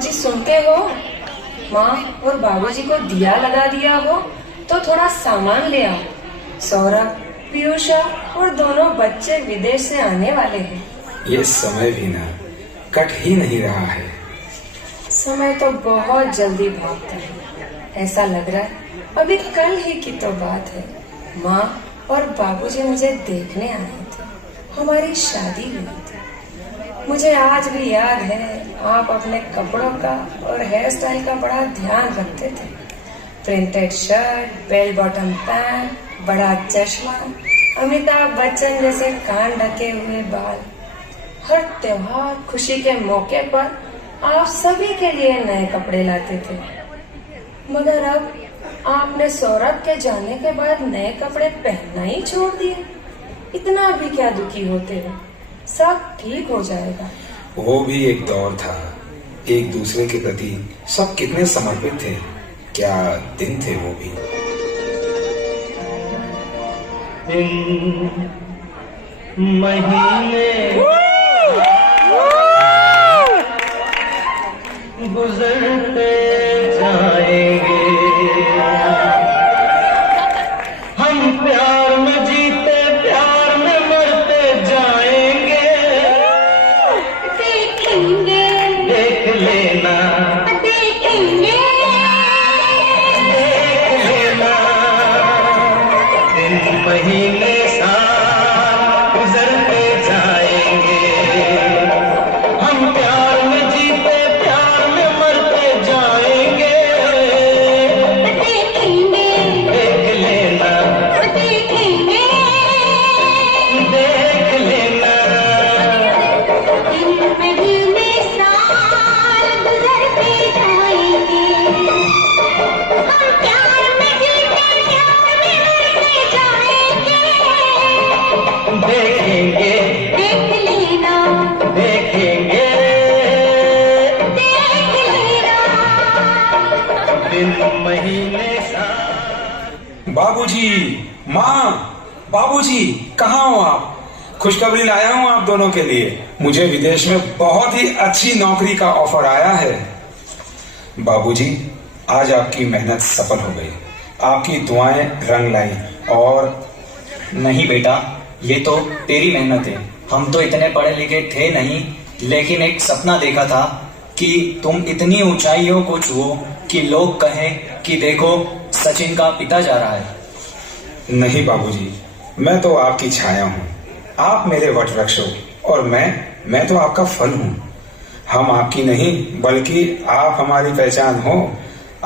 बाबूजी सुनते हो? माँ और बाबूजी को दिया लगा दिया हो तो थोड़ा सामान ले आओ। सौरभ, पीयूषा और दोनों बच्चे विदेश से आने वाले हैं। ये समय भी ना कट ही नहीं रहा है। समय तो बहुत जल्दी भागता है। ऐसा लग रहा है अभी कल ही की तो बात है। माँ और बाबूजी मुझे देखने आए थे। हमारी शादी हुई थी। मुझे आज भी याद है आप अपने कपड़ों का और हेयर स्टाइल का बड़ा ध्यान रखते थे। Printed shirt, bell bottom pant, बड़ा चश्मा, अमिताभ बच्चन जैसे कान ढके हुए बाल। हर त्योहार, खुशी के मौके पर आप सभी के लिए नए कपड़े लाते थे। मगर अब आपने सौरभ के जाने के बाद नए कपड़े पहनना ही छोड़ दिए। इतना भी क्या दुखी होते हो? सब ठीक हो जाएगा। वो भी एक दौर था। एक दूसरे के प्रति सब कितने समर्पित थे। क्या दिन थे वो भी। महीने गुजरते जाएंगे, हम प्यार में जीते प्यार में मरते जाएंगे। देखेंगे, देख लेना, देखेंगे, देख लेना, दिन महीने साल गुजरते जाएंगे, हम प्यार में जीते प्यार में मरते जाएंगे। देखेंगे, देख लेना, देखेंगे, देख लेना, दिन महीने साल गुजरते जाएंगे, हम प्यार में जीते प्यार में मरते जाएंगे। देखेंगे, देख लेना, देखेंगे, देख लेना। दिन महीने साल। बाबूजी, माँ, बाबूजी, कहाँ हो आप? खुशखबरी लाया हूँ आप दोनों के लिए। मुझे विदेश में बहुत ही अच्छी नौकरी का ऑफर आया है। बाबूजी, आज आपकी मेहनत सफल हो गई। आपकी दुआएं रंग लाई। और नहीं बेटा, ये तो तेरी मेहनत है। हम तो इतने पढ़े लिखे थे नहीं, लेकिन एक सपना देखा था कि तुम इतनी ऊंचाइयों को छुओ कि लोग कहें कि देखो सचिन का पिता जा रहा है। नहीं बाबूजी, मैं तो आपकी छाया हूँ। आप मेरे वट वृक्ष हो और मैं तो आपका फल हूँ। हम आपकी नहीं बल्कि आप हमारी पहचान हो।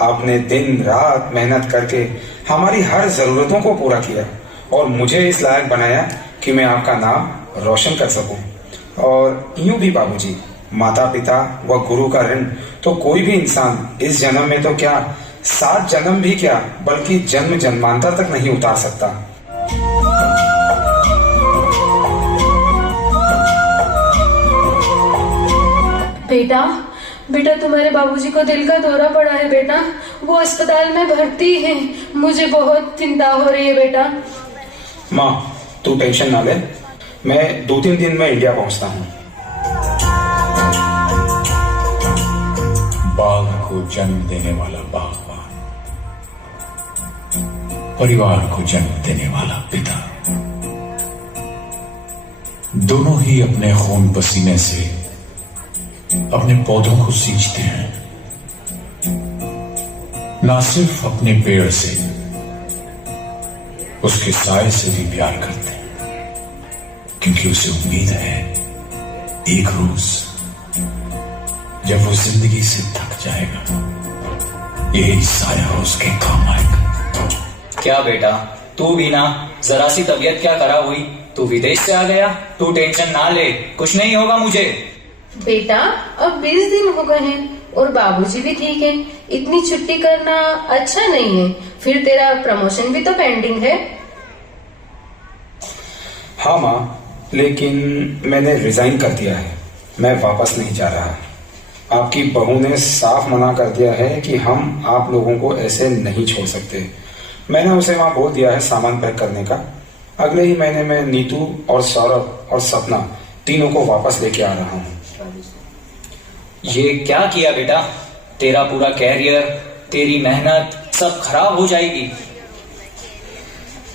आपने दिन रात मेहनत करके हमारी हर जरूरतों को पूरा किया और मुझे इस लायक बनाया कि मैं आपका नाम रोशन कर सकूं। और यूं भी बाबूजी, माता पिता व गुरु का ऋण तो कोई भी इंसान इस जन्म में तो क्या, 7 जन्म भी क्या, बल्कि जन्म जन्मांतर तक नहीं उतार सकता। बेटा तुम्हारे बाबूजी को दिल का दौरा पड़ा है बेटा। वो अस्पताल में भर्ती हैं। मुझे बहुत चिंता हो रही है बेटा। माँ, तू टेंशन ना ले। मैं 2-3 दिन में इंडिया पहुंचता हूँ। बाघ को जन्म देने वाला बागबान, परिवार को जन्म देने वाला पिता, दोनों ही अपने खून पसीने से अपने पौधों को सींचते हैं। ना सिर्फ अपने पेड़ से, उसके साए से भी प्यार करते हैं, क्योंकि उसे उम्मीद है एक रोज जब वो जिंदगी से थक जाएगा, यही साया उसके काम आएगा। क्या बेटा, तू भी ना जरा सी तबीयत क्या खराब हुई, तू विदेश से आ गया। तू टेंशन ना ले, कुछ नहीं होगा मुझे। बेटा अब 20 दिन हो गए हैं और बाबूजी भी ठीक हैं। इतनी छुट्टी करना अच्छा नहीं है। फिर तेरा प्रमोशन भी तो पेंडिंग है। हाँ माँ, लेकिन मैंने रिजाइन कर दिया है। मैं वापस नहीं जा रहा। आपकी बहू ने साफ मना कर दिया है कि हम आप लोगों को ऐसे नहीं छोड़ सकते। मैंने उसे वहां बोल दिया है सामान पैक करने का। अगले ही महीने में नीतू और सौरभ और सपना तीनों को वापस लेके आ रहा हूँ। ये क्या किया बेटा? तेरा पूरा कैरियर, तेरी मेहनत सब खराब हो जाएगी।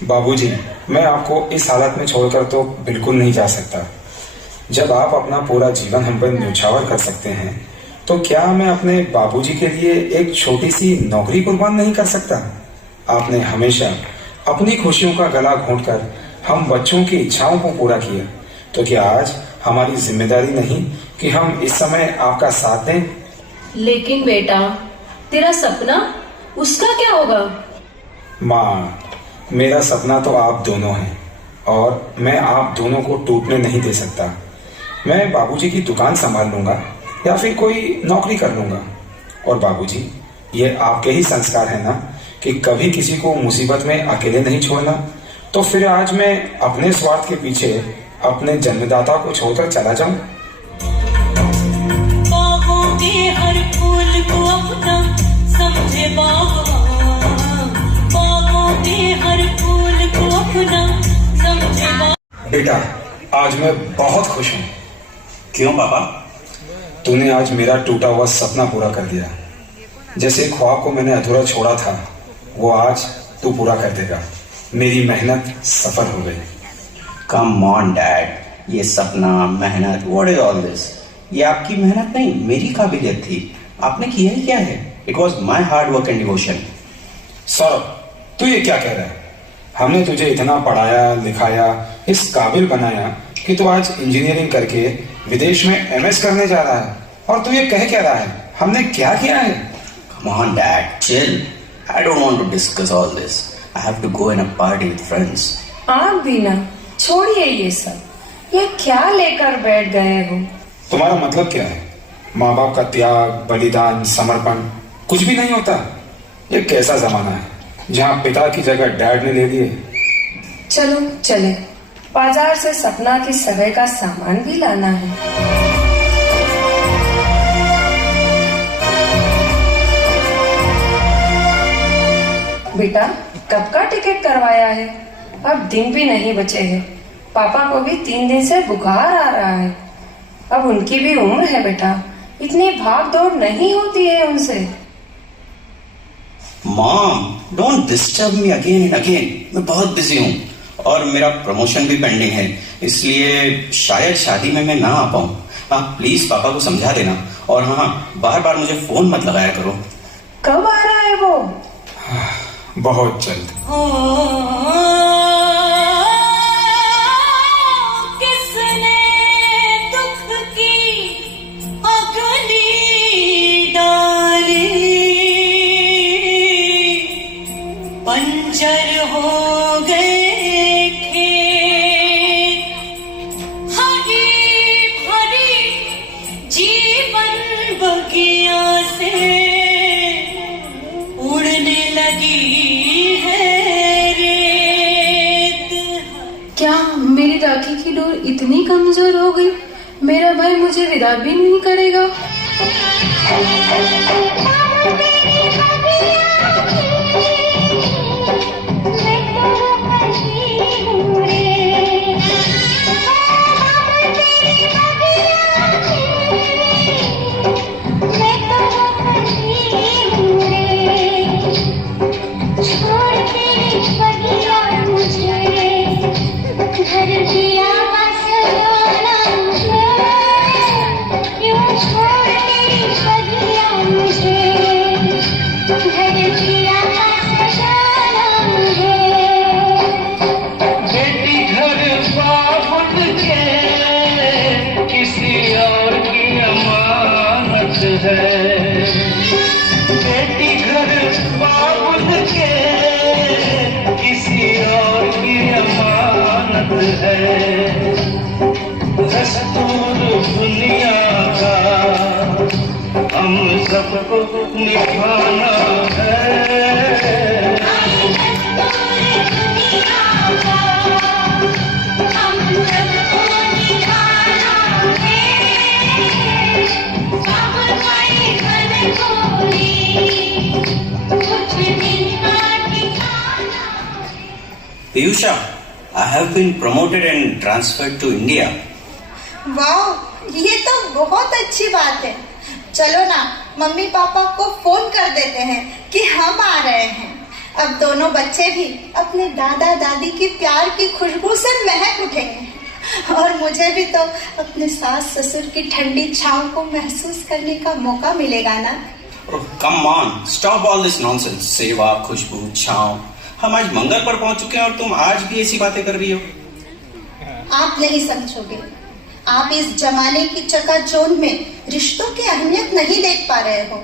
बाबूजी, मैं आपको इस हालत में छोड़कर तो बिल्कुल नहीं जा सकता। जब आप अपना पूरा जीवन हम पर न्यौछावर कर सकते हैं, तो क्या मैं अपने बाबूजी के लिए एक छोटी सी नौकरी कुर्बान नहीं कर सकता? आपने हमेशा अपनी खुशियों का गला घोंटकर हम बच्चों की इच्छाओं को पूरा किया, तो क्या आज हमारी जिम्मेदारी नहीं कि हम इस समय आपका साथ दें? लेकिन बेटा, तेरा सपना, उसका क्या होगा? माँ, मेरा सपना तो आप दोनों हैं और मैं आप दोनों को टूटने नहीं दे सकता। मैं बाबूजी की दुकान संभाल लूंगा या फिर कोई नौकरी कर लूंगा। और बाबूजी, ये आपके ही संस्कार है ना कि कभी किसी को मुसीबत में अकेले नहीं छोड़ना। तो फिर आज मैं अपने स्वार्थ के पीछे अपने जन्मदाता को छोड़कर चला जाऊं? बागों के हर फूल को अपना समझे बागवान, बागों के हर फूल को अपना समझे बागवान। बेटा, आज मैं बहुत खुश हूँ। क्यों पापा? तूने आज मेरा टूटा हुआ सपना पूरा कर दिया। जैसे ख्वाब को मैंने अधूरा छोड़ा था, वो आज तू पूरा कर देगा। मेरी मेहनत सफल हो गई। कम ऑन डैड, ये सपना, मेहनत, व्हाट इज ऑल दिस? ये आपकी मेहनत नहीं, मेरी काबिलियत थी। आपने किया ही क्या है? It was my hard work and devotion. Saurabh, तू ये क्या कह रहा है? हमने तुझे इतना पढ़ाया लिखाया, इस काबिल बनाया कि तू आज इंजीनियरिंग करके विदेश में एमएस करने जा रहा है, और तू ये कह क्या रहा है? हमने क्या किया है? Come on dad, chill. I don't want to discuss all this. I have to go in a party with friends. आप भी ना, छोड़िए ये सब। ये क्या लेकर बैठ गए हो? तुम्हारा मतलब क्या है? माँ बाप का त्याग, बलिदान, समर्पण कुछ भी नहीं होता? ये कैसा जमाना है जहाँ पिता की जगह डैड ने ले लिए? चलो चले, बाजार से सपना की सगाई का सामान भी लाना है। बेटा, कब का टिकट करवाया है? अब दिन भी नहीं बचे हैं। पापा को भी 3 दिन से बुखार आ रहा है। अब उनकी भी उम्र है बेटा, इतनी भाग दौड़ नहीं होती है उनसे। Mom, don't disturb me again and again. मैं बहुत बिजी हूँ और मेरा प्रमोशन भी पेंडिंग है, इसलिए शायद शादी में मैं ना आ पाऊँ। आप प्लीज पापा को समझा देना, और हाँ, बार बार मुझे फोन मत लगाया करो। कब आ रहा है वो? बहुत जल्द। किसने दुख की अग्नि डाली, बंजर हो गए खेत, हरी भरी जीवन बगिया से उड़ने लगी है रेत। क्या मेरी राखी की डोर इतनी कमजोर हो गई? मेरा भाई मुझे विदा भी नहीं करेगा? बेटी घर बाबुल के किसी और की अमानत है। बेटी घर बाबुल के किसी और की अमानत है। दस्तूर दुनिया का हम सबको निभाना है। Piyusha, I have been promoted and transferred to India. वाह, ये तो बहुत अच्छी बात है। चलो ना, मम्मी पापा को फोन कर देते हैं कि हम आ रहे हैं। अब दोनों बच्चे भी अपने दादा दादी की प्यार की खुशबू से महक उठेंगे और मुझे भी तो अपने सास ससुर की ठंडी छांव को महसूस करने का मौका मिलेगा ना। Come on, stop all this nonsense. सेवा, खुशबू, छांव। हम आज मंगल पर पहुंच चुके हैं और तुम आज भी ऐसी बातें कर रही हो। आप नहीं समझोगे। आप इस जमाने की चकाचौंध में रिश्तों की अहमियत नहीं देख पा रहे हो।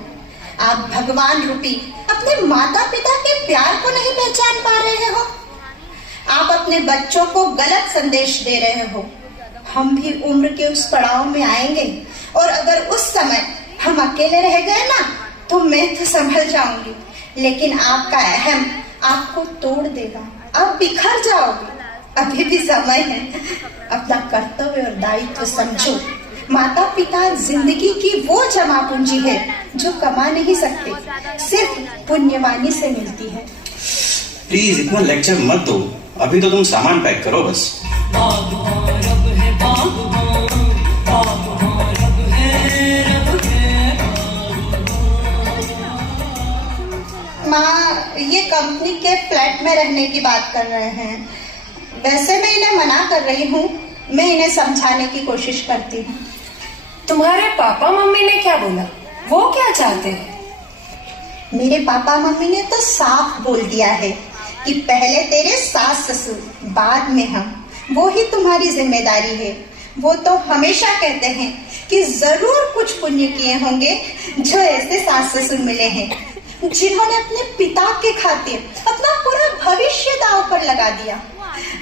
आप भगवान रूपी अपने माता पिता के प्यार को नहीं पहचान पा रहे हो। आप अपने बच्चों को गलत संदेश दे रहे हो। हम भी उम्र के उस पड़ाव में आएंगे और अगर उस समय हम अकेले रह गए ना तो मैं तो संभल जाऊंगी, लेकिन आपका अहम आपको तोड़ देगा। आप बिखर जाओगे। अभी भी समय है। अपना कर्तव्य और दायित्व समझो। माता पिता जिंदगी की वो जमा पूंजी है जो कमा नहीं सकते, सिर्फ पुण्यवानी से मिलती है। प्लीज इतना लेक्चर मत दो। अभी तो तुम सामान पैक करो बस। माँ, ये कंपनी के फ्लैट में रहने की बात कर रहे हैं। वैसे मैं इन्हें मना कर रही हूँ। मैं इन्हें समझाने की कोशिश करती हूँ। तुम्हारे पापा मम्मी ने क्या बोला? वो क्या चाहते हैं? मेरे पापा मम्मी ने तो साफ बोल दिया है कि पहले तेरे सास ससुर, बाद में हम। वो ही तुम्हारी जिम्मेदारी है। वो तो हमेशा कहते हैं कि जरूर कुछ पुण्य किए होंगे जो ऐसे सास ससुर मिले हैं जिन्होंने अपने पिता के खातिर अपना पूरा भविष्य दांव पर लगा दिया,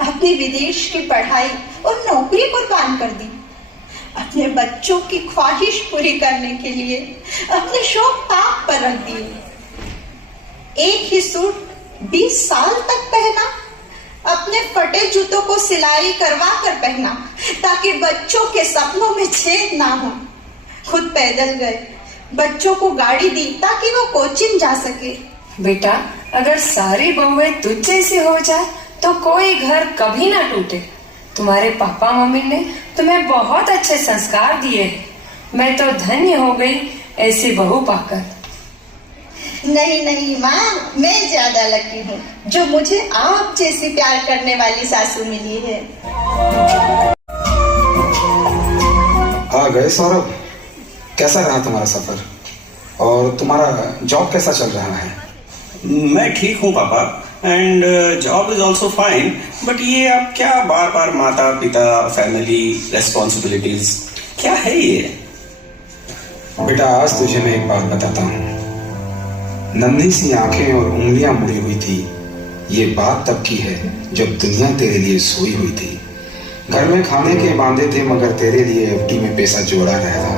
अपनी विदेश की पढ़ाई और नौकरी कुर्बान कर दी, अपने बच्चों की ख्वाहिश पूरी करने के लिए अपने शौक ताक पर रख दिए। एक ही सूट 20 साल तक पहना, अपने फटे जूतों को सिलाई करवा कर पहना ताकि बच्चों के सपनों में छेद ना हो। खुद पैदल गए, बच्चों को गाड़ी दी ताकि वो कोचिंग जा सके। बेटा, अगर सारी बहुएं तुझ जैसी हो जाए तो कोई घर कभी ना टूटे। तुम्हारे पापा मम्मी ने तुम्हें बहुत अच्छे संस्कार दिए हैं। मैं तो धन्य हो गई ऐसी बहू पाकर। नहीं नहीं माँ, मैं ज्यादा लकी हूँ जो मुझे आप जैसी प्यार करने वाली सासू मिली है। आ गए सौरभ, कैसा रहा तुम्हारा सफर और तुम्हारा जॉब कैसा चल रहा है? मैं ठीक हूँ पापा, and job is also fine. But ये आप क्या बार बार माता पिता, फैमिली, रेस्पॉन्सिबिलिटीज, क्या है ये? बेटा, आज तुझे मैं एक बात बताता हूँ। नन्ही सी आंखें और उंगलियां मुड़ी हुई थी, ये बात तब की है जब दुनिया तेरे लिए सोई हुई थी। घर में खाने के बांधे थे मगर तेरे लिए एफडी में पैसा जोड़ा रहा था।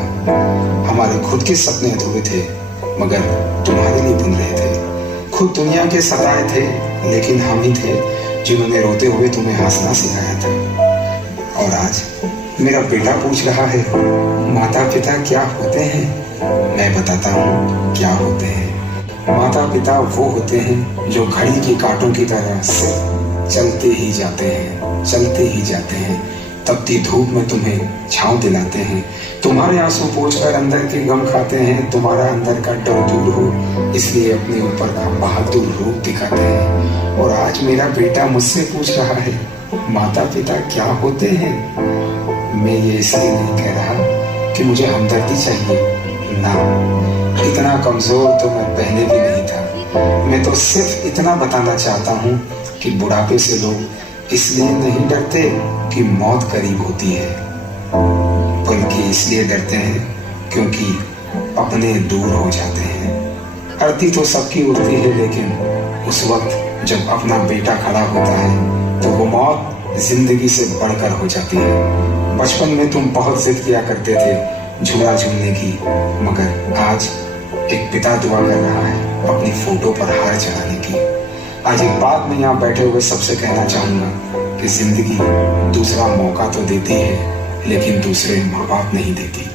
हमारे खुद के सपने अधूरे थे मगर तुम्हारे लिए बुन रहे थे। खुद दुनिया के सताए थे लेकिन हम ही थे जिन्होंने रोते हुए तुम्हें हंसना सिखाया था। और आज मेरा बेटा पूछ रहा है माता पिता क्या होते हैं? मैं बताता हूँ क्या होते हैं। माता पिता वो होते हैं जो घड़ी के कांटों की तरह सिर्फ चलते ही जाते हैं, चलते ही जाते हैं। तपती धूप में तुम्हें छांव दिलाते हैं, तुम्हारे आंसू पोंछकर अंदर के गम खाते हैं। तुम्हारा अंदर का डर दूर हो इसलिए अपने ऊपर का बहादुर रूप दिखाते हैं। और आज मेरा बेटा मुझसे पूछ रहा है माता पिता क्या होते हैं? मैं ये इसलिए नहीं कह रहा कि मुझे हमदर्दी चाहिए ना, इतना कमजोर तो मैं पहले भी नहीं था। मैं तो सिर्फ इतना बताना चाहता हूँ कि बुढ़ापे से लोग इसलिए नहीं डरते कि मौत करीब होती है, बल्कि इसलिए डरते हैं क्योंकि अपने दूर हो जाते हैं। अर्थी तो सबकी उड़ती है लेकिन उस वक्त जब अपना बेटा खड़ा होता है तो वो मौत जिंदगी से बढ़कर हो जाती है। बचपन में तुम बहुत जिद किया करते थे झूला झूलने की, मगर आज एक पिता दुआ कर रहा है अपनी फोटो पर हार चढ़ाने की। आज एक बात मैं यहाँ बैठे हुए सबसे कहना चाहूंगा कि जिंदगी दूसरा मौका तो देती है लेकिन दूसरे माँ बाप नहीं देती।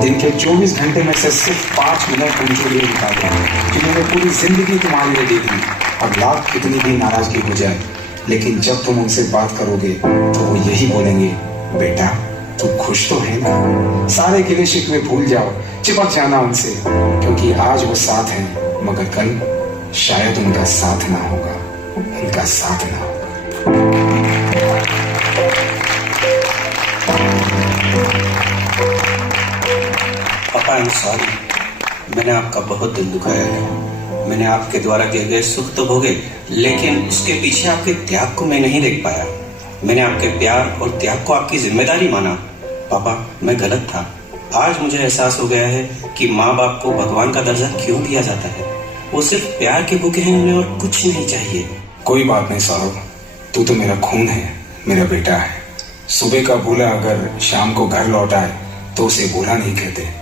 दिन के 24 घंटे में से सिर्फ 5 मिनट उनके लिए निकालते हैं जिन्होंने पूरी जिंदगी तुम्हारे लिए दे दी। अब लाख कितनी भी नाराजगी हो जाए लेकिन जब तुम उनसे बात करोगे तो वो यही बोलेंगे बेटा तू खुश तो है ना। सारे गिले शिकवे भूल जाओ, चिपक जाना उनसे, क्योंकि आज वो साथ हैं मगर कल शायद उनका साथ ना होगा, उनका साथ ना होगा। पापा आई एम सॉरी, मैंने आपका बहुत दिल दुखाया है। मैंने आपके द्वारा किए गए सुख तो भोगे, लेकिन उसके पीछे आपके त्याग को मैं नहीं देख पाया। मैंने आपके प्यार और त्याग को आपकी जिम्मेदारी माना। पापा मैं गलत था। आज मुझे एहसास हो गया है कि माँ बाप को भगवान का दर्जा क्यों दिया जाता है। वो सिर्फ प्यार के भूखे हैं, उन्हें और कुछ नहीं चाहिए। कोई बात नहीं सौरभ, तू तो मेरा खून है, मेरा बेटा है। सुबह का भूला अगर शाम को घर लौट आए तो उसे भूला नहीं कहते।